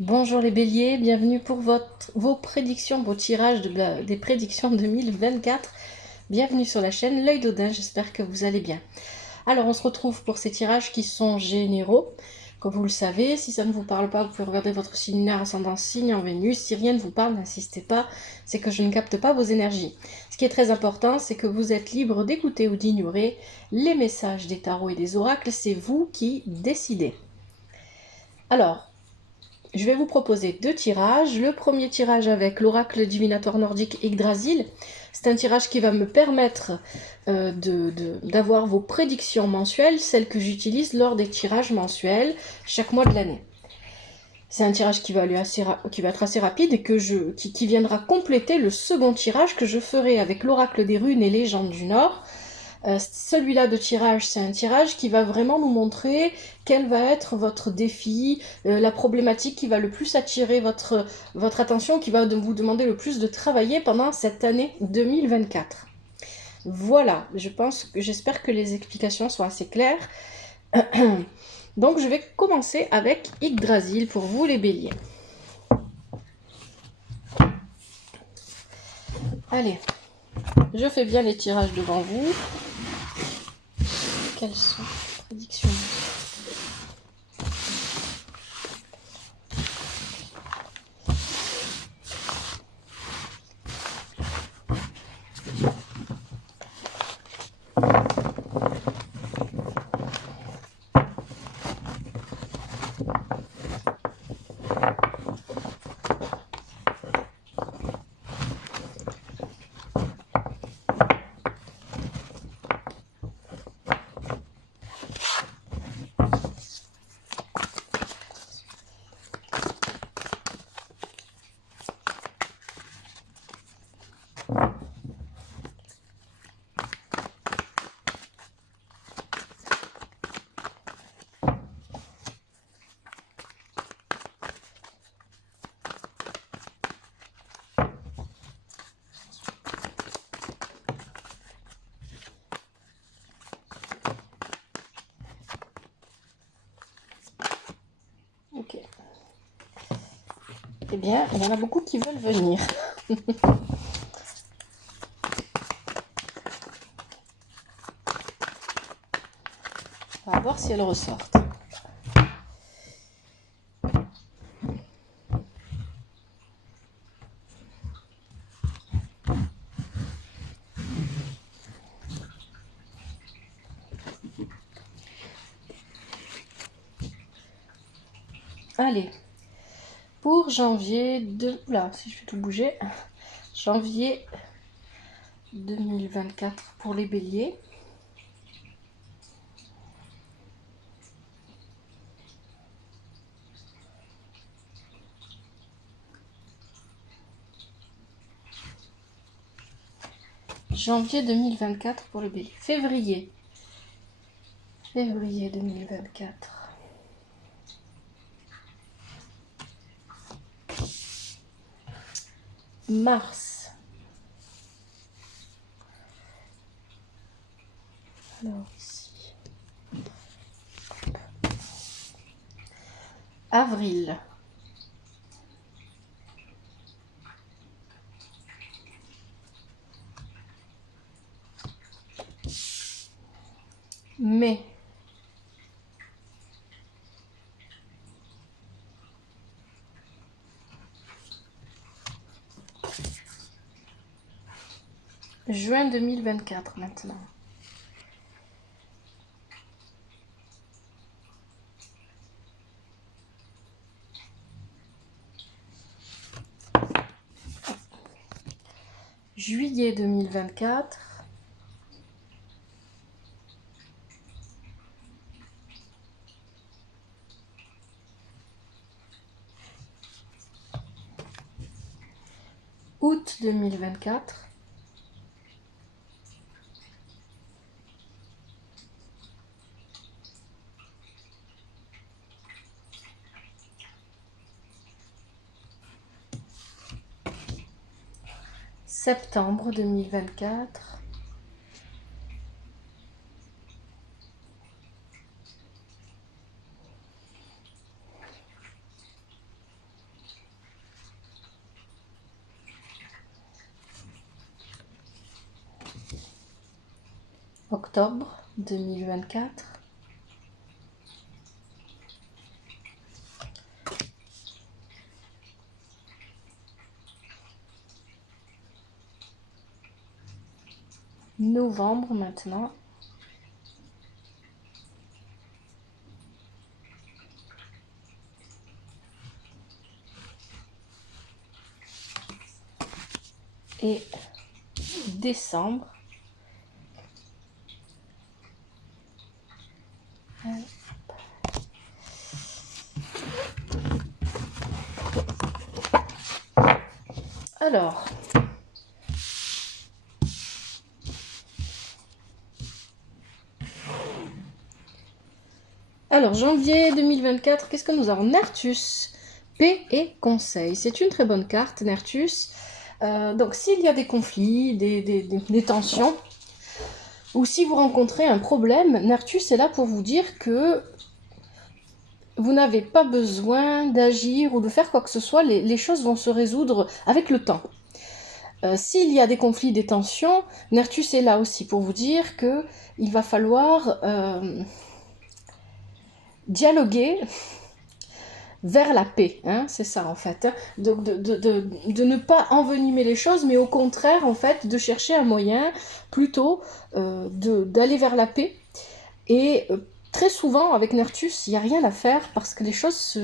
Bonjour les béliers, bienvenue pour vos prédictions, vos tirages des prédictions 2024. Bienvenue sur la chaîne L'Œil d'Odin, j'espère que vous allez bien. Alors on se retrouve pour ces tirages qui sont généraux. Comme vous le savez, si ça ne vous parle pas, vous pouvez regarder votre signe lunaire, ascendant, signe en Vénus. Si rien ne vous parle, n'insistez pas, c'est que je ne capte pas vos énergies. Ce qui est très important, c'est que vous êtes libre d'écouter ou d'ignorer les messages des tarots et des oracles, c'est vous qui décidez. Alors, je vais vous proposer deux tirages. Le premier tirage avec l'oracle divinatoire nordique Yggdrasil. C'est un tirage qui va me permettre d'avoir vos prédictions mensuelles, celles que j'utilise lors des tirages mensuels chaque mois de l'année. C'est un tirage qui va être assez rapide et qui viendra compléter le second tirage que je ferai avec l'oracle des runes et légendes du Nord. Celui-là de tirage, c'est un tirage qui va vraiment nous montrer quel va être votre défi, la problématique qui va le plus attirer votre attention, qui va vous demander le plus de travailler pendant cette année 2024. Voilà, j'espère que les explications sont assez claires. Donc je vais commencer avec Yggdrasil pour vous les béliers. Allez, je fais bien les tirages devant vous. Quelles sont les prédictions ? Ok. Eh bien, il y en a beaucoup qui veulent venir. On va voir si elles ressortent. Allez, pour janvier de... Oula, si je fais tout bouger. Janvier 2024 pour les béliers. Janvier 2024 pour les béliers. Février 2024. Mars. Alors ici. Avril. Mai. Juin 2024 maintenant. Juillet 2024. Août 2024. Septembre 2024. octobre 2024. Novembre maintenant. Et décembre. Alors, janvier 2024, qu'est-ce que nous avons? Nertus, paix et conseil. C'est une très bonne carte, Nertus. Donc, s'il y a des conflits, des tensions, ou si vous rencontrez un problème, Nertus est là pour vous dire que vous n'avez pas besoin d'agir ou de faire quoi que ce soit, les choses vont se résoudre avec le temps. S'il y a des conflits, des tensions, Nertus est là aussi pour vous dire qu'il va falloir dialoguer vers la paix, hein, c'est ça en fait. Donc de ne pas envenimer les choses, mais au contraire en fait de chercher un moyen plutôt d'aller vers la paix. Et très souvent avec Nertus, il n'y a rien à faire parce que les choses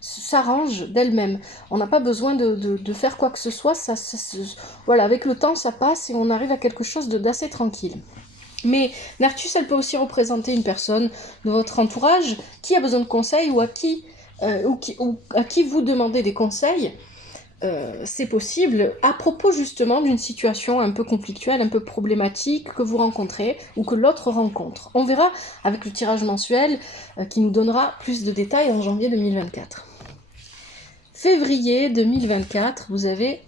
s'arrangent d'elles-mêmes. On n'a pas besoin de faire quoi que ce soit, voilà, avec le temps ça passe et on arrive à quelque chose d'assez tranquille. Mais Nertus, elle peut aussi représenter une personne de votre entourage qui a besoin de conseils ou à qui vous demandez des conseils. C'est possible à propos justement d'une situation un peu conflictuelle, un peu problématique que vous rencontrez ou que l'autre rencontre. On verra avec le tirage mensuel qui nous donnera plus de détails en janvier 2024. Février 2024, vous avez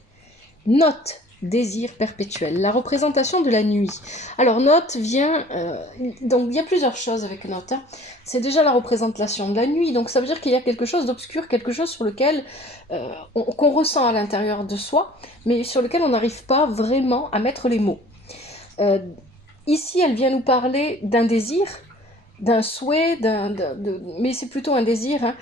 Note, désir perpétuel, la représentation de la nuit. Alors Note vient, donc il y a plusieurs choses avec Note. Hein. C'est déjà la représentation de la nuit, donc ça veut dire qu'il y a quelque chose d'obscur, quelque chose sur lequel qu'on ressent à l'intérieur de soi, mais sur lequel on n'arrive pas vraiment à mettre les mots. Ici, elle vient nous parler d'un désir, d'un souhait, mais c'est plutôt un désir, hein,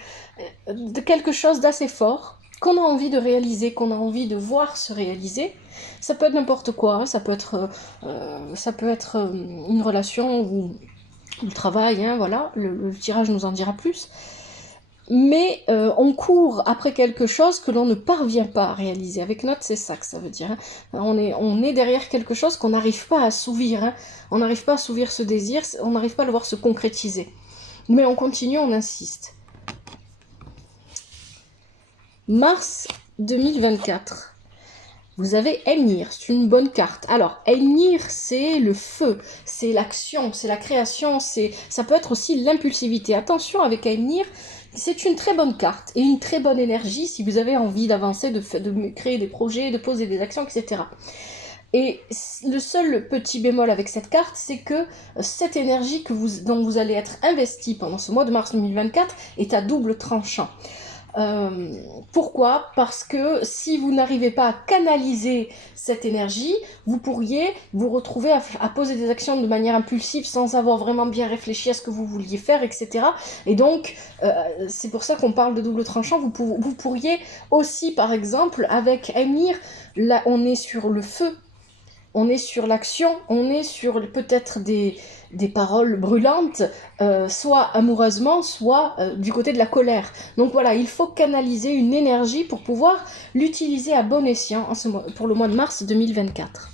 de quelque chose d'assez fort, qu'on a envie de réaliser, qu'on a envie de voir se réaliser. Ça peut être n'importe quoi, hein, ça peut être une relation ou le travail, hein, voilà, le tirage nous en dira plus. Mais on court après quelque chose que l'on ne parvient pas à réaliser. Avec Note, c'est ça que ça veut dire. Hein. On est derrière quelque chose qu'on n'arrive pas à assouvir. Hein. On n'arrive pas à assouvir ce désir, on n'arrive pas à le voir se concrétiser. Mais on continue, on insiste. Mars 2024. Vous avez Elnir, c'est une bonne carte. Alors, Elnir, c'est le feu, c'est l'action, c'est la création, ça peut être aussi l'impulsivité. Attention avec Elnir, c'est une très bonne carte et une très bonne énergie si vous avez envie d'avancer, de créer des projets, de poser des actions, etc. Et le seul petit bémol avec cette carte, c'est que cette énergie dont vous allez être investi pendant ce mois de mars 2024 est à double tranchant. Pourquoi? Parce que si vous n'arrivez pas à canaliser cette énergie, vous pourriez vous retrouver à poser des actions de manière impulsive sans avoir vraiment bien réfléchi à ce que vous vouliez faire, etc. Et donc, c'est pour ça qu'on parle de double tranchant. Vous pourriez aussi, par exemple, avec Emir, là, on est sur le feu, on est sur l'action, on est sur peut-être des paroles brûlantes, soit amoureusement, soit du côté de la colère. Donc voilà, il faut canaliser une énergie pour pouvoir l'utiliser à bon escient pour le mois de mars 2024.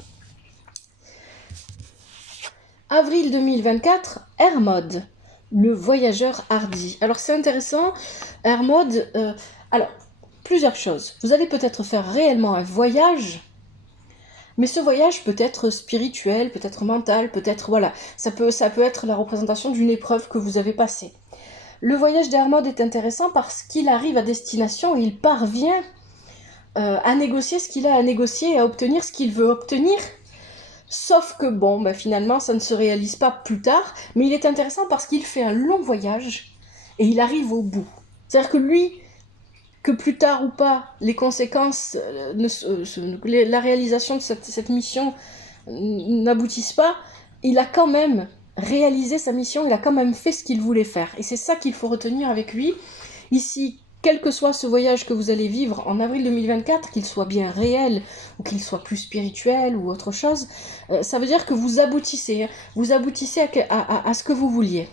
Avril 2024, Hermod, le voyageur hardi. Alors c'est intéressant, Hermod, alors plusieurs choses. Vous allez peut-être faire réellement un voyage, mais ce voyage peut être spirituel, peut être mental, peut-être, voilà, ça peut être la représentation d'une épreuve que vous avez passée. Le voyage d'Hermod est intéressant parce qu'il arrive à destination et il parvient à négocier ce qu'il a à négocier et à obtenir ce qu'il veut obtenir. Sauf que, finalement, ça ne se réalise pas plus tard, mais il est intéressant parce qu'il fait un long voyage et il arrive au bout. C'est-à-dire que lui, que plus tard ou pas, les conséquences, la réalisation de cette mission n'aboutissent pas, il a quand même réalisé sa mission, il a quand même fait ce qu'il voulait faire. Et c'est ça qu'il faut retenir avec lui. Ici, quel que soit ce voyage que vous allez vivre en avril 2024, qu'il soit bien réel ou qu'il soit plus spirituel ou autre chose, ça veut dire que vous aboutissez à ce que vous vouliez.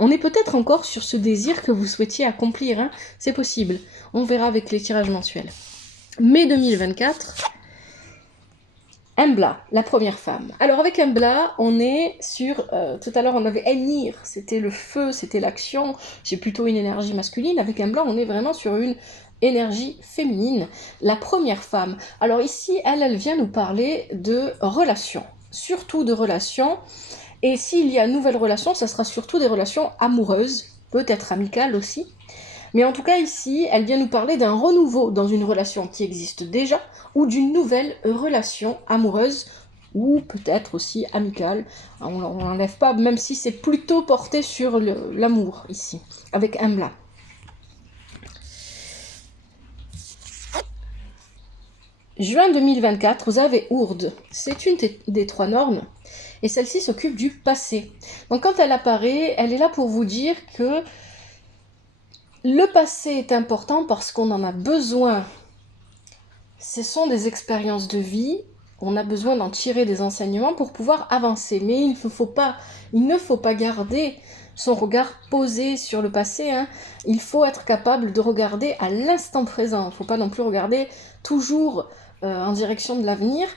On est peut-être encore sur ce désir que vous souhaitiez accomplir, hein, c'est possible. On verra avec les tirages mensuels. Mai 2024, Embla, la première femme. Alors avec Embla, on est sur... tout à l'heure, on avait Enir, c'était le feu, c'était l'action. J'ai plutôt une énergie masculine. Avec Embla, on est vraiment sur une énergie féminine. La première femme. Alors ici, elle vient nous parler de relations. Surtout de relations. Et s'il y a une nouvelle relation, ça sera surtout des relations amoureuses, peut-être amicales aussi. Mais en tout cas ici, elle vient nous parler d'un renouveau dans une relation qui existe déjà, ou d'une nouvelle relation amoureuse, ou peut-être aussi amicale. On n'enlève pas, même si c'est plutôt porté sur l'amour ici, avec Embla. Juin 2024, vous avez Ourde. C'est une des 3 normes. Et celle-ci s'occupe du passé. Donc quand elle apparaît, elle est là pour vous dire que le passé est important parce qu'on en a besoin. Ce sont des expériences de vie. On a besoin d'en tirer des enseignements pour pouvoir avancer. Mais il ne faut pas garder son regard posé sur le passé. Hein. Il faut être capable de regarder à l'instant présent. Il ne faut pas non plus regarder toujours en direction de l'avenir.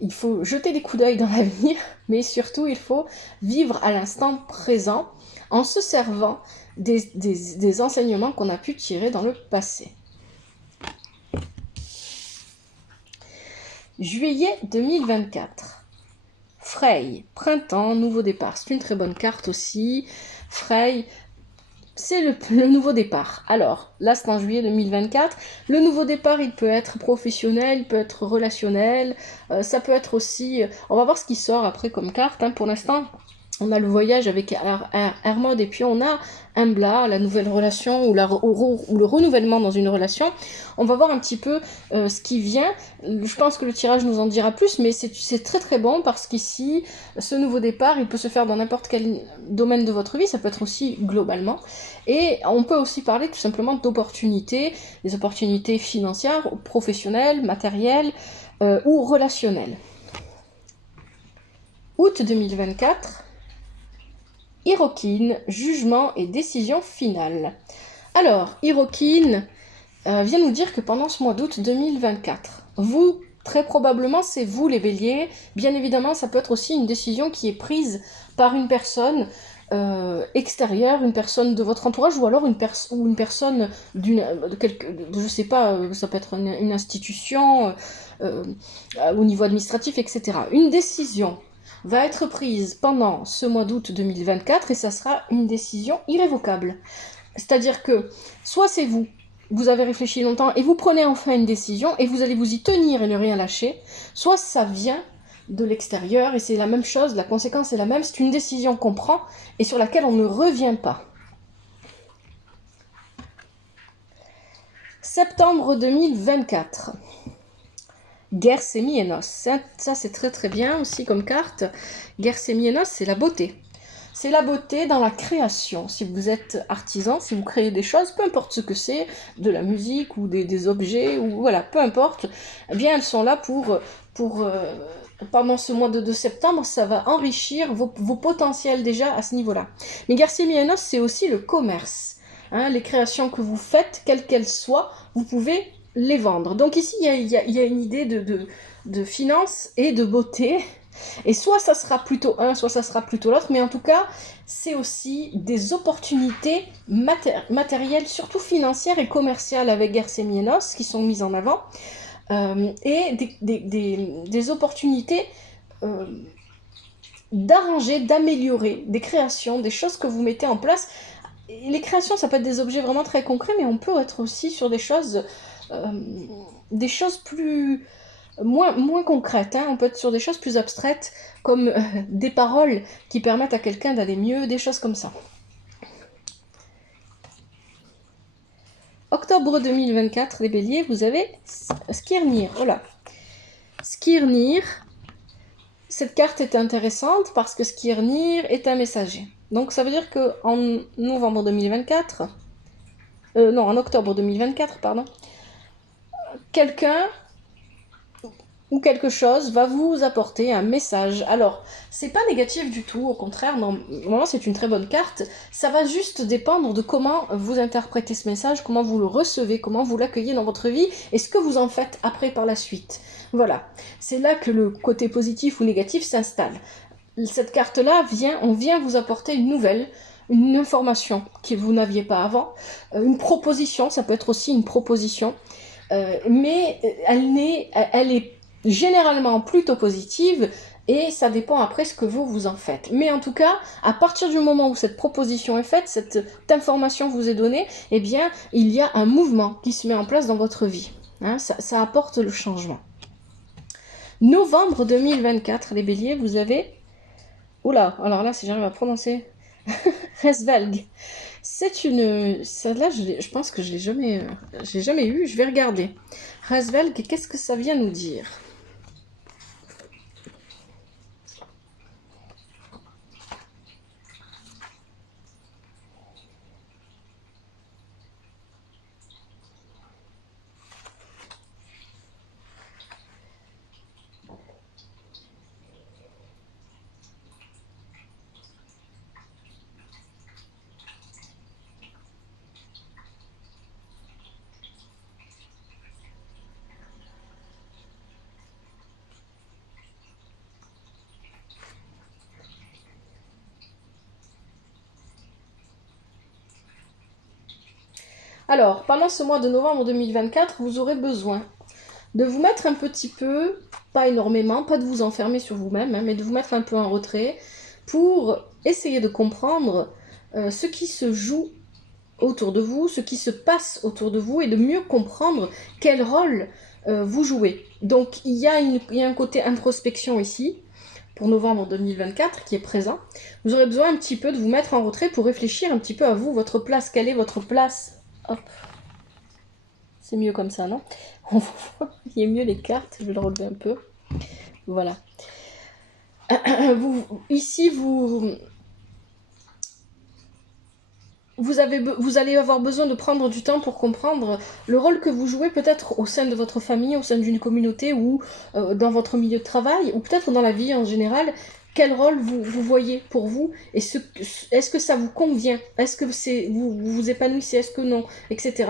Il faut jeter des coups d'œil dans l'avenir, mais surtout il faut vivre à l'instant présent en se servant des enseignements qu'on a pu tirer dans le passé. Juillet 2024. Frey, printemps, nouveau départ. C'est une très bonne carte aussi. Frey, c'est le nouveau départ. Alors, là c'est en juillet 2024. Le nouveau départ, il peut être professionnel, il peut être relationnel. Ça peut être aussi... on va voir ce qui sort après comme carte. Hein. Pour l'instant, on a le voyage avec Hermod et puis on a Embla, la nouvelle relation ou le renouvellement dans une relation. On va voir un petit peu ce qui vient. Je pense que le tirage nous en dira plus, mais c'est très très bon parce qu'ici, ce nouveau départ, il peut se faire dans n'importe quel domaine de votre vie, ça peut être aussi globalement. Et on peut aussi parler tout simplement d'opportunités, des opportunités financières, professionnelles, matérielles ou relationnelles. Août 2024. Hirokin, jugement et décision finale. Alors, Hirokin vient nous dire que pendant ce mois d'août 2024, vous, très probablement, c'est vous les béliers. Bien évidemment, ça peut être aussi une décision qui est prise par une personne extérieure, une personne de votre entourage, ou alors une personne je sais pas, ça peut être une institution au niveau administratif, etc. Une décision va être prise pendant ce mois d'août 2024 et ça sera une décision irrévocable. C'est-à-dire que soit c'est vous avez réfléchi longtemps et vous prenez enfin une décision et vous allez vous y tenir et ne rien lâcher, soit ça vient de l'extérieur et c'est la même chose, la conséquence est la même, c'est une décision qu'on prend et sur laquelle on ne revient pas. Septembre 2024. Gersemi-Enos, ça c'est très très bien aussi comme carte. Gersemi-Enos, c'est la beauté. C'est la beauté dans la création. Si vous êtes artisan, si vous créez des choses, peu importe ce que c'est, de la musique ou des objets, ou voilà, peu importe, eh bien elles sont là pour pendant ce mois de septembre, ça va enrichir vos potentiels déjà à ce niveau-là. Mais Gersemi-Enos, c'est aussi le commerce. Hein, les créations que vous faites, quelles qu'elles soient, vous pouvez les vendre. Donc ici, il y a une idée de finance et de beauté. Et soit ça sera plutôt un, soit ça sera plutôt l'autre. Mais en tout cas, c'est aussi des opportunités matérielles, surtout financières et commerciales avec Gersemi-Enos qui sont mises en avant. Et des opportunités d'arranger, d'améliorer des créations, des choses que vous mettez en place. Et les créations, ça peut être des objets vraiment très concrets, mais on peut être aussi sur des choses plus moins concrètes. Hein. On peut être sur des choses plus abstraites, comme des paroles qui permettent à quelqu'un d'aller mieux, des choses comme ça. Octobre 2024, les béliers, vous avez Skirnir. Voilà. Skirnir, cette carte est intéressante parce que Skirnir est un messager. Donc ça veut dire qu'en novembre 2024, non, en octobre 2024, pardon, quelqu'un ou quelque chose va vous apporter un message. Alors, c'est pas négatif du tout, au contraire, normalement c'est une très bonne carte. Ça va juste dépendre de comment vous interprétez ce message, comment vous le recevez, comment vous l'accueillez dans votre vie, et ce que vous en faites après par la suite. Voilà, c'est là que le côté positif ou négatif s'installe. Cette carte-là on vient vous apporter une nouvelle, une information que vous n'aviez pas avant, une proposition, ça peut être aussi une proposition, mais elle est généralement plutôt positive et ça dépend après ce que vous en faites. Mais en tout cas, à partir du moment où cette proposition est faite, cette information vous est donnée, eh bien, il y a un mouvement qui se met en place dans votre vie. Hein, ça apporte le changement. Novembre 2024, les béliers, vous avez... Oula, alors là, si j'arrive à prononcer... Resvelg. C'est une... Celle-là, je pense que je l'ai jamais eu. Je vais regarder. Resvelg, qu'est-ce que ça vient nous dire ? Alors, pendant ce mois de novembre 2024, vous aurez besoin de vous mettre un petit peu, pas énormément, pas de vous enfermer sur vous-même, hein, mais de vous mettre un peu en retrait pour essayer de comprendre ce qui se joue autour de vous, ce qui se passe autour de vous et de mieux comprendre quel rôle vous jouez. Donc, il y a un côté introspection ici, pour novembre 2024, qui est présent. Vous aurez besoin un petit peu de vous mettre en retrait pour réfléchir un petit peu à vous, votre place. Quelle est votre place ? Hop. C'est mieux comme ça, non ? On voit, il y a mieux les cartes, je vais le relever un peu. Voilà. Ici, vous allez avoir besoin de prendre du temps pour comprendre le rôle que vous jouez peut-être au sein de votre famille, au sein d'une communauté ou dans votre milieu de travail, ou peut-être dans la vie en général. Quel rôle vous voyez pour vous et est-ce que ça vous convient ? Est-ce que vous vous épanouissez ? Est-ce que non ? Etc.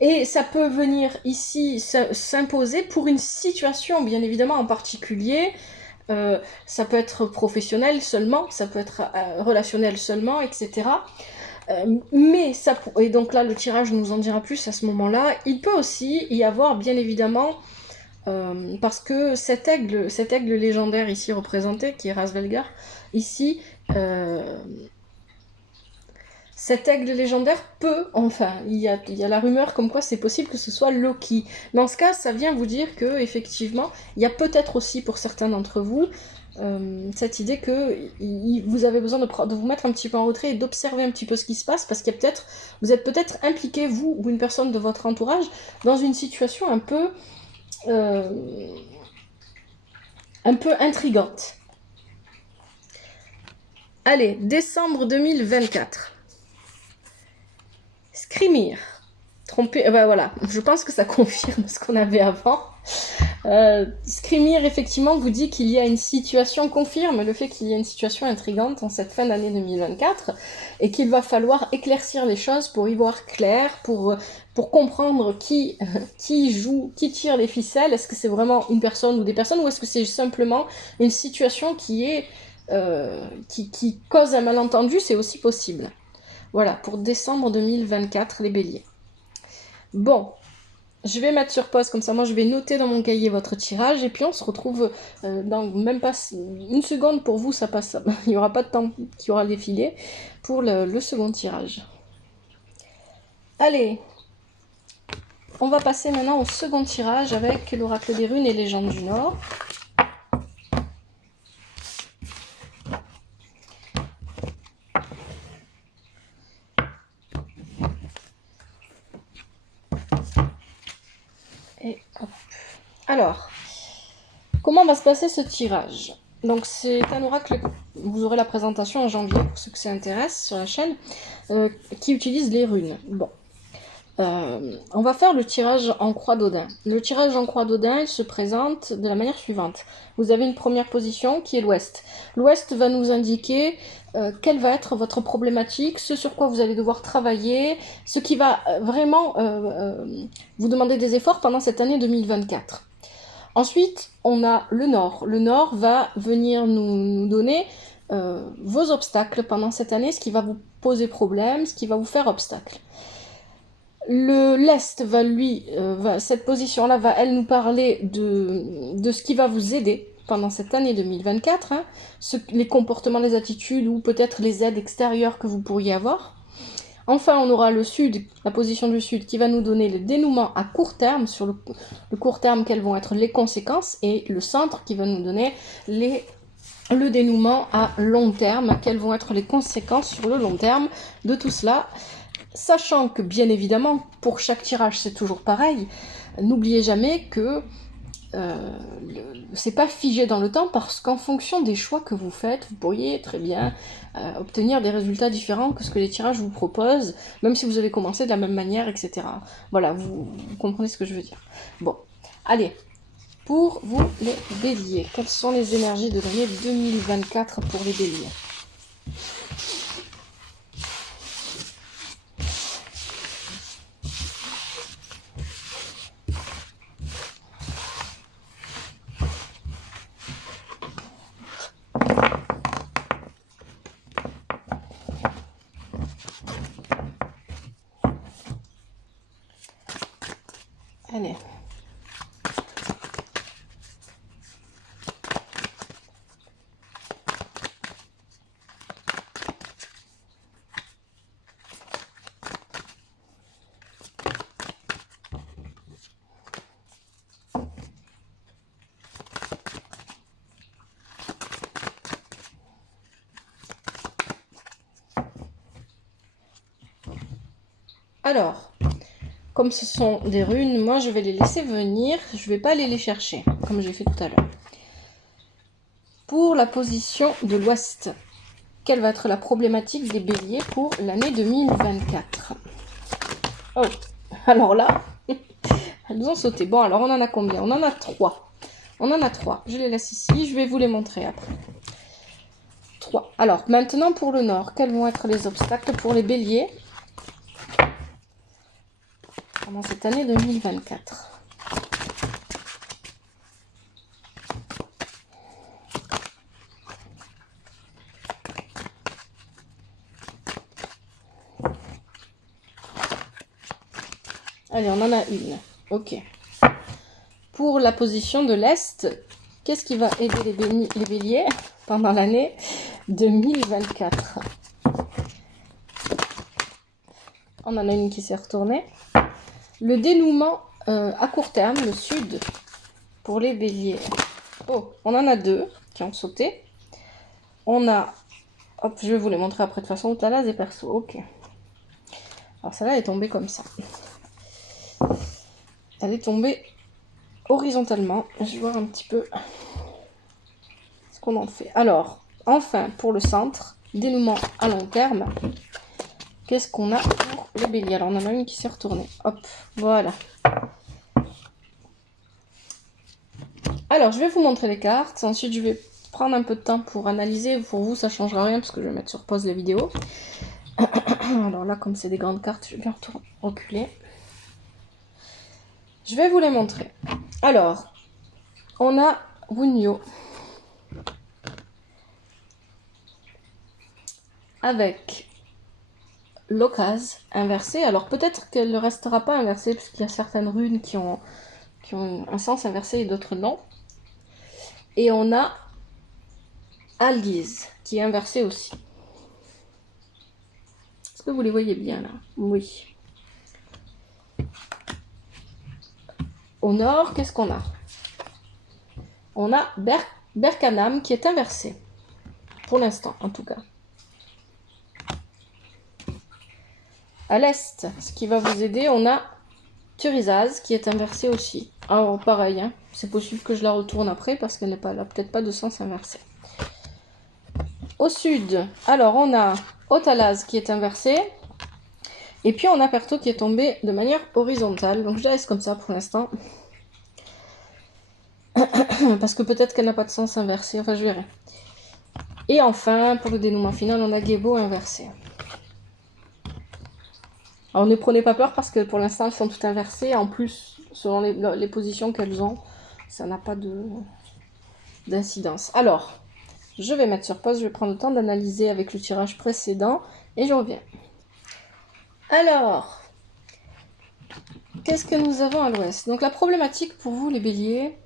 Et ça peut venir ici s'imposer pour une situation, bien évidemment, en particulier. Ça peut être professionnel seulement, ça peut être relationnel seulement, etc. Et donc là, le tirage nous en dira plus à ce moment-là. Il peut aussi y avoir, bien évidemment, parce que cet aigle légendaire ici représenté, qui est Rasvelgar, ici... cet aigle légendaire peut, enfin, il y a la rumeur comme quoi c'est possible que ce soit Loki. Dans ce cas, ça vient vous dire que effectivement, il y a peut-être aussi pour certains d'entre vous cette idée que vous avez besoin de vous mettre un petit peu en retrait et d'observer un petit peu ce qui se passe, parce qu'il y a vous êtes peut-être impliqué, vous ou une personne de votre entourage, dans une situation un peu intrigante. Allez, décembre 2024. Skrimir. Trompé, voilà, je pense que ça confirme ce qu'on avait avant. Skrimir, effectivement, vous dit qu'il y a une situation, confirme le fait qu'il y a une situation intrigante en cette fin d'année 2024 et qu'il va falloir éclaircir les choses pour y voir clair, pour comprendre qui joue, qui tire les ficelles. Est-ce que c'est vraiment une personne ou des personnes, ou est-ce que c'est simplement une situation qui cause un malentendu? C'est aussi possible. Voilà, pour décembre 2024, les béliers. Bon, je vais mettre sur pause, comme ça moi je vais noter dans mon cahier votre tirage, et puis on se retrouve dans même pas une seconde. Pour vous, ça passe, il n'y aura pas de temps qui aura défilé pour le second tirage. Allez, on va passer maintenant au second tirage avec l'oracle des runes et légendes du Nord. Et hop. Alors, comment va se passer ce tirage ? Donc c'est un oracle, vous aurez la présentation en janvier pour ceux que ça intéresse sur la chaîne, qui utilise les runes. Bon, on va faire le tirage en croix d'Odin. Le tirage en croix d'Odin, il se présente de la manière suivante. Vous avez une première position qui est l'ouest. L'ouest va nous indiquer quelle va être votre problématique, ce sur quoi vous allez devoir travailler, ce qui va vraiment vous demander des efforts pendant cette année 2024. Ensuite, on a le nord. Le nord va venir nous donner vos obstacles pendant cette année, ce qui va vous poser problème, ce qui va vous faire obstacle. L'est va cette position-là va elle nous parler de ce qui va vous aider pendant cette année 2024, hein, les comportements, les attitudes ou peut-être les aides extérieures que vous pourriez avoir. Enfin, on aura le sud, la position du sud, qui va nous donner le dénouement à court terme, sur le court terme, quelles vont être les conséquences, et le centre qui va nous donner le dénouement à long terme, quelles vont être les conséquences sur le long terme de tout cela. Sachant que, bien évidemment, pour chaque tirage, c'est toujours pareil, n'oubliez jamais que c'est pas figé dans le temps, parce qu'en fonction des choix que vous faites, vous pourriez très bien obtenir des résultats différents que ce que les tirages vous proposent, même si vous avez commencé de la même manière, etc. Voilà, vous comprenez ce que je veux dire. Bon, allez, pour vous les béliers, quelles sont les énergies de l'année 2024 pour les béliers ? Allez. Alors, comme ce sont des runes, moi je vais les laisser venir, je ne vais pas aller les chercher, comme j'ai fait tout à l'heure. Pour la position de l'ouest, quelle va être la problématique des béliers pour l'année 2024 ? Oh, alors là, elles ont sauté. Bon, alors on en a combien ? On en a 3. On en a 3. Je les laisse ici, je vais vous les montrer après. 3. Alors, maintenant pour le nord, quels vont être les obstacles pour les béliers pendant cette année 2024 ? Allez, on en a une. Ok. Pour la position de l'Est, qu'est-ce qui va aider les béliers pendant l'année 2024 ? On en a une qui s'est retournée. Le dénouement à court terme, le sud, pour les béliers. Oh, on en a 2 qui ont sauté. On a... Hop, je vais vous les montrer après de toute façon. Là, des persos. Ok. Alors, celle-là est tombée comme ça. Elle est tombée horizontalement. Je vais voir un petit peu ce qu'on en fait. Alors, enfin, pour le centre, dénouement à long terme. Qu'est-ce qu'on a pour les béliers ? Alors, on en a une qui s'est retournée. Hop, voilà. Alors, je vais vous montrer les cartes. Ensuite, je vais prendre un peu de temps pour analyser. Pour vous, ça ne changera rien parce que je vais mettre sur pause la vidéo. Alors là, comme c'est des grandes cartes, je vais bien reculer. Je vais vous les montrer. Alors, on a Wunyo avec l'Okaz inversé. Alors peut-être qu'elle ne restera pas inversée parce qu'il y a certaines runes qui ont un sens inversé et d'autres non. Et on a Algiz qui est inversé aussi. Est-ce que vous les voyez bien là ? Oui. Au nord, qu'est-ce qu'on a ? On a Berkanam qui est inversé. Pour l'instant, en tout cas. À l'est, ce qui va vous aider, on a Turizaz qui est inversé aussi. Alors pareil, hein, c'est possible que je la retourne après parce qu'elle n'est pas là, peut-être pas de sens inversé. Au sud, alors on a Otalaz qui est inversé. Et puis on a Perto qui est tombé de manière horizontale. Donc je la laisse comme ça pour l'instant. Parce que peut-être qu'elle n'a pas de sens inversé. Enfin je verrai. Et enfin, pour le dénouement final, on a Gebo inversé. Alors ne prenez pas peur parce que pour l'instant elles sont toutes inversées. En plus, selon les positions qu'elles ont, ça n'a pas d'incidence. Alors, je vais mettre sur pause, je vais prendre le temps d'analyser avec le tirage précédent et je reviens. Alors, qu'est-ce que nous avons à l'ouest? Donc la problématique pour vous les béliers,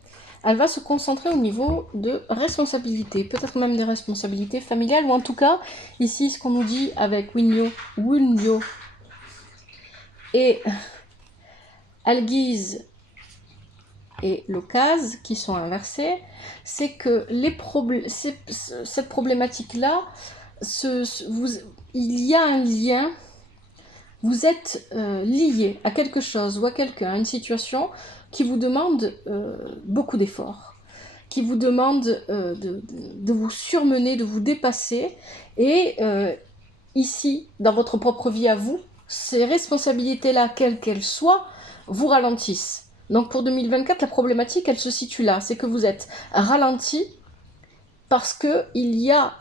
elle va se concentrer au niveau de responsabilité, peut-être même des responsabilités familiales, ou en tout cas, ici ce qu'on nous dit avec Winyo et Algiz et l'Ocase qui sont inversés, c'est que cette problématique-là, il y a un lien, vous êtes lié à quelque chose ou à quelqu'un, à une situation qui vous demande beaucoup d'efforts, qui vous demande de vous surmener, de vous dépasser, et ici, dans votre propre vie à vous, ces responsabilités-là, quelles qu'elles soient, vous ralentissent. Donc pour 2024, la problématique, elle se situe là. C'est que vous êtes ralenti parce qu'il y a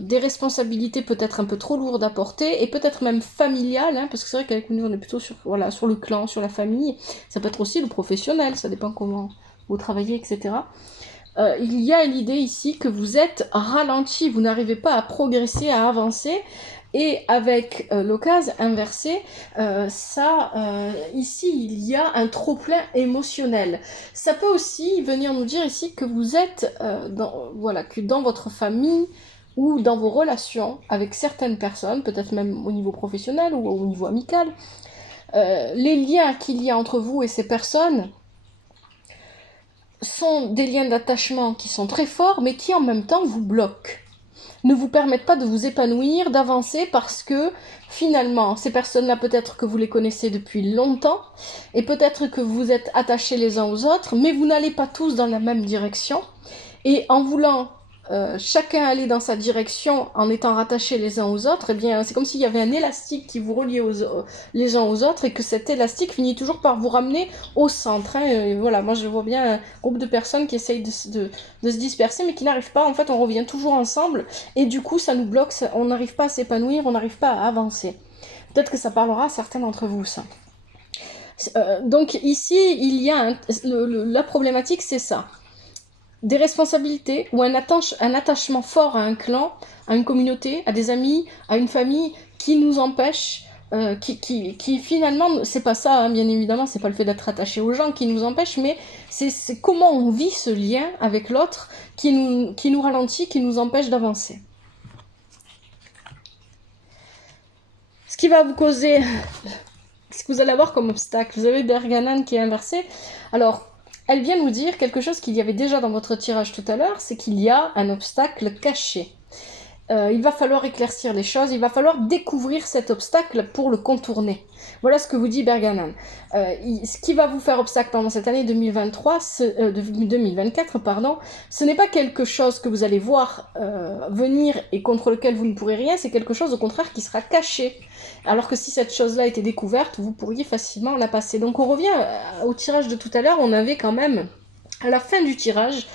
des responsabilités peut-être un peu trop lourdes à porter et peut-être même familiales, hein, parce que c'est vrai qu'avec nous, on est plutôt sur le clan, sur la famille. Ça peut être aussi le professionnel, ça dépend comment vous travaillez, etc. Il y a l'idée ici que vous êtes ralenti, vous n'arrivez pas à progresser, à avancer. Et avec l'occasion inversée, ici, il y a un trop-plein émotionnel. Ça peut aussi venir nous dire ici que vous êtes, que dans votre famille ou dans vos relations avec certaines personnes, peut-être même au niveau professionnel ou au niveau amical, les liens qu'il y a entre vous et ces personnes sont des liens d'attachement qui sont très forts, mais qui en même temps vous bloquent, ne vous permettent pas de vous épanouir, d'avancer, parce que finalement, ces personnes-là, peut-être que vous les connaissez depuis longtemps, et peut-être que vous êtes attachés les uns aux autres, mais vous n'allez pas tous dans la même direction, et en voulant chacun aller dans sa direction, en étant rattachés les uns aux autres, eh bien, c'est comme s'il y avait un élastique qui vous reliait les uns aux autres, et que cet élastique finit toujours par vous ramener au centre. Hein. Voilà, moi je vois bien un groupe de personnes qui essayent de se disperser, mais qui n'arrivent pas. En fait, on revient toujours ensemble, et du coup, ça nous bloque, on n'arrive pas à s'épanouir, on n'arrive pas à avancer. Peut-être que ça parlera à certains d'entre vous, ça. Donc ici, il y a la problématique, c'est ça. Des responsabilités ou un attachement fort à un clan, à une communauté, à des amis, à une famille qui nous empêche, qui finalement, c'est pas ça, hein, bien évidemment, c'est pas le fait d'être attaché aux gens qui nous empêche, mais c'est comment on vit ce lien avec l'autre qui nous ralentit, qui nous empêche d'avancer. Ce qui va vous causer, ce que vous allez avoir comme obstacle, vous avez Berganan qui est inversé. Alors, elle vient nous dire quelque chose qu'il y avait déjà dans votre tirage tout à l'heure, c'est qu'il y a un obstacle caché. Il va falloir éclaircir les choses, il va falloir découvrir cet obstacle pour le contourner. Voilà ce que vous dit Berganan. Ce qui va vous faire obstacle pendant cette année 2024, ce n'est pas quelque chose que vous allez voir venir et contre lequel vous ne pourrez rien, c'est quelque chose au contraire qui sera caché. Alors que si cette chose-là était découverte, vous pourriez facilement la passer. Donc on revient au tirage de tout à l'heure, on avait quand même, à la fin du tirage,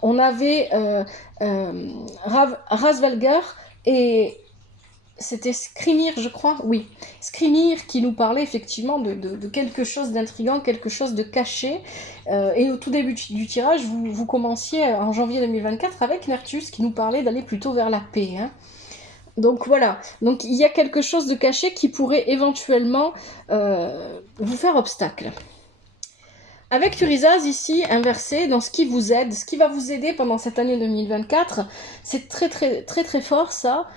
on avait Razvalgar et c'était Skrimir, je crois, oui. Skrimir qui nous parlait effectivement de quelque chose d'intriguant, quelque chose de caché. Et au tout début du tirage, vous commenciez en janvier 2024 avec Nertus qui nous parlait d'aller plutôt vers la paix. Hein. Donc voilà, donc il y a quelque chose de caché qui pourrait éventuellement vous faire obstacle. Avec Turizaz ici, inversé, dans ce qui vous aide, ce qui va vous aider pendant cette année 2024, c'est très très très très fort ça.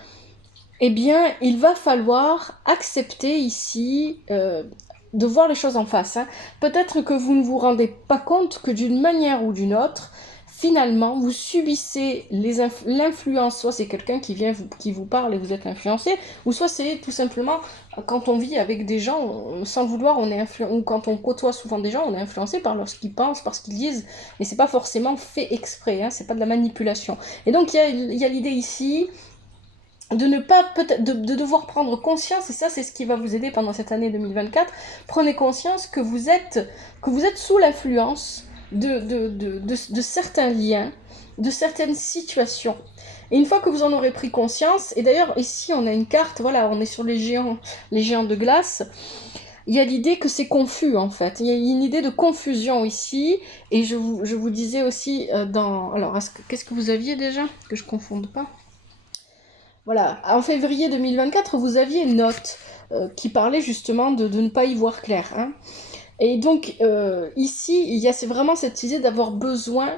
Eh bien, il va falloir accepter ici de voir les choses en face. Hein. Peut-être que vous ne vous rendez pas compte que d'une manière ou d'une autre, finalement, vous subissez l'influence, soit c'est quelqu'un qui vous parle et vous êtes influencé, ou soit c'est tout simplement quand on vit avec des gens, sans le vouloir, on est influencé, ou quand on côtoie souvent des gens, on est influencé par ce qu'ils pensent, par ce qu'ils disent, mais c'est pas forcément fait exprès, hein, c'est pas de la manipulation. Et donc il y a l'idée ici de ne pas peut-être de devoir prendre conscience, et ça c'est ce qui va vous aider pendant cette année 2024. Prenez conscience que vous êtes sous l'influence de certains liens, de certaines situations. Et une fois que vous en aurez pris conscience, et d'ailleurs ici on a une carte, voilà, on est sur les géants de glace. Il y a l'idée que c'est confus en fait, il y a une idée de confusion ici, et je vous disais aussi alors qu'est-ce que vous aviez déjà, que je ne confonde pas. Voilà, en février 2024, vous aviez une note qui parlait justement de ne pas y voir clair. Hein. Et donc, ici, c'est vraiment cette idée d'avoir besoin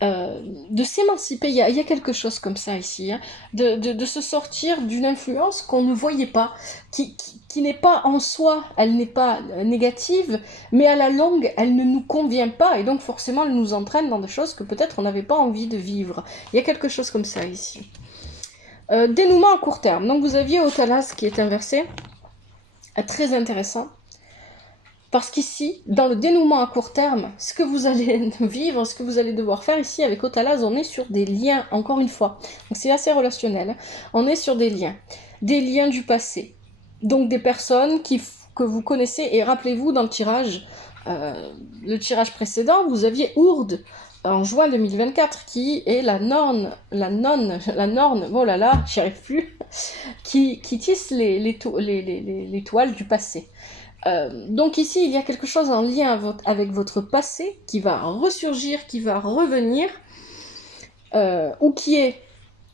de s'émanciper. Il y a quelque chose comme ça ici, hein, de se sortir d'une influence qu'on ne voyait pas, qui n'est pas en soi, elle n'est pas négative, mais à la longue, elle ne nous convient pas, et donc forcément, elle nous entraîne dans des choses que peut-être on n'avait pas envie de vivre. Il y a quelque chose comme ça ici. Dénouement à court terme. Donc vous aviez Otalas qui est inversé. Très intéressant. Parce qu'ici, dans le dénouement à court terme, ce que vous allez vivre, ce que vous allez devoir faire ici avec Otalas, on est sur des liens, encore une fois. Donc c'est assez relationnel. Hein. On est sur des liens du passé. Donc des personnes que vous connaissez. Et rappelez-vous, dans le tirage précédent, vous aviez Ourde, en juin 2024, qui est la norne, oh là là, j'y arrive plus, qui tisse les toiles du passé. Donc ici, il y a quelque chose en lien avec votre passé qui va ressurgir, qui va revenir, ou qui est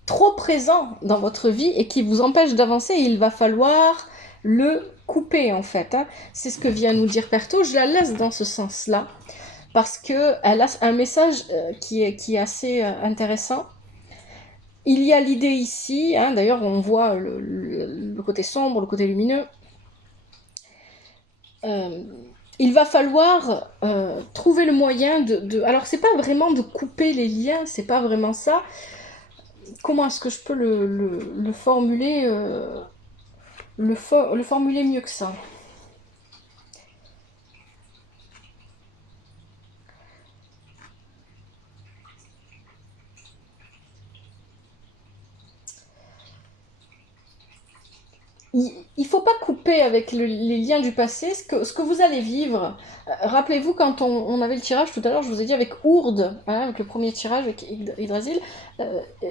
trop présent dans votre vie et qui vous empêche d'avancer. Il va falloir le couper en fait. Hein. C'est ce que vient nous dire Perto. Je la laisse dans ce sens-là. Parce qu'elle a un message qui est assez intéressant. Il y a l'idée ici, hein, d'ailleurs on voit le côté sombre, le côté lumineux. Il va falloir trouver le moyen alors c'est pas vraiment de couper les liens, c'est pas vraiment ça. Comment est-ce que je peux le formuler le formuler mieux que ça ? Il faut pas couper avec les liens du passé ce que vous allez vivre. Rappelez-vous, quand on avait le tirage tout à l'heure, je vous ai dit avec Ourde, hein, avec le premier tirage avec Yggdrasil,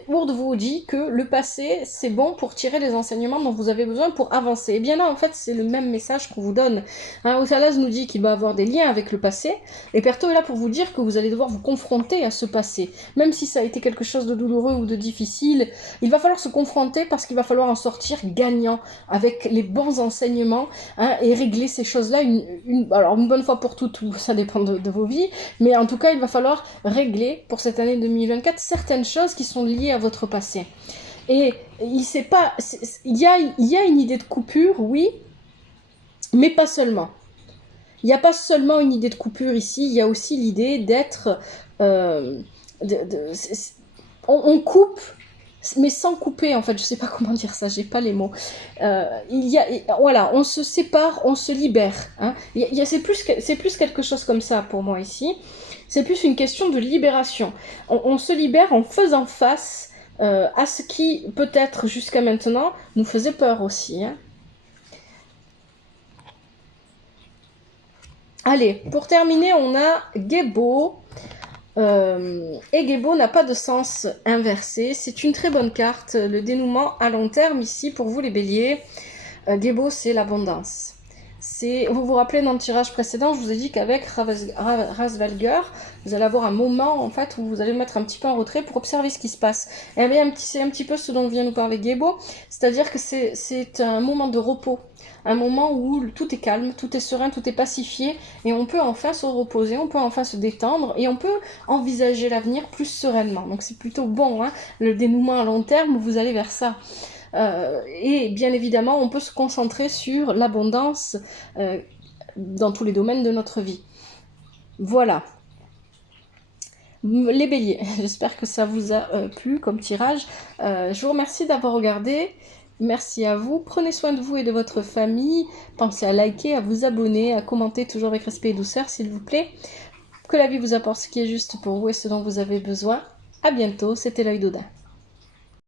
Ourde vous dit que le passé, c'est bon pour tirer les enseignements dont vous avez besoin pour avancer. Et bien là, en fait, c'est le même message qu'on vous donne. Hein, Otalas nous dit qu'il va avoir des liens avec le passé, et Perto est là pour vous dire que vous allez devoir vous confronter à ce passé. Même si ça a été quelque chose de douloureux ou de difficile, il va falloir se confronter parce qu'il va falloir en sortir gagnant, avec les bons enseignements, hein, et régler ces choses-là alors une bonne fois pour toutes, ça dépend de vos vies, mais en tout cas il va falloir régler pour cette année 2024 certaines choses qui sont liées à votre passé. Et il y a une idée de coupure, oui, mais pas seulement. Il n'y a pas seulement une idée de coupure ici, il y a aussi l'idée d'être... on coupe, mais sans couper, en fait, je sais pas comment dire ça, j'ai pas les mots. Voilà, on se sépare, on se libère. Hein. C'est plus quelque chose comme ça pour moi ici. C'est plus une question de libération. On se libère en faisant face à ce qui, peut-être jusqu'à maintenant, nous faisait peur aussi. Hein. Allez, pour terminer, on a Gebo. Et Gebo n'a pas de sens inversé. C'est une très bonne carte. Le dénouement à long terme ici pour vous les béliers. Gebo, c'est l'abondance. Vous vous rappelez dans le tirage précédent, je vous ai dit qu'avec Rasvalger, vous allez avoir un moment en fait où vous allez mettre un petit peu en retrait pour observer ce qui se passe. Et bien, c'est un petit peu ce dont vient nous parler Gebo, c'est-à-dire que c'est un moment de repos, un moment où tout est calme, tout est serein, tout est pacifié, et on peut enfin se reposer, on peut enfin se détendre, et on peut envisager l'avenir plus sereinement. Donc c'est plutôt bon, hein, le dénouement à long terme, vous allez vers ça. Et bien évidemment, on peut se concentrer sur l'abondance dans tous les domaines de notre vie. Voilà. Les béliers, j'espère que ça vous a plu comme tirage. Je vous remercie d'avoir regardé. Merci à vous. Prenez soin de vous et de votre famille. Pensez à liker, à vous abonner, à commenter toujours avec respect et douceur, s'il vous plaît. Que la vie vous apporte ce qui est juste pour vous et ce dont vous avez besoin. À bientôt, c'était l'œil d'Odin.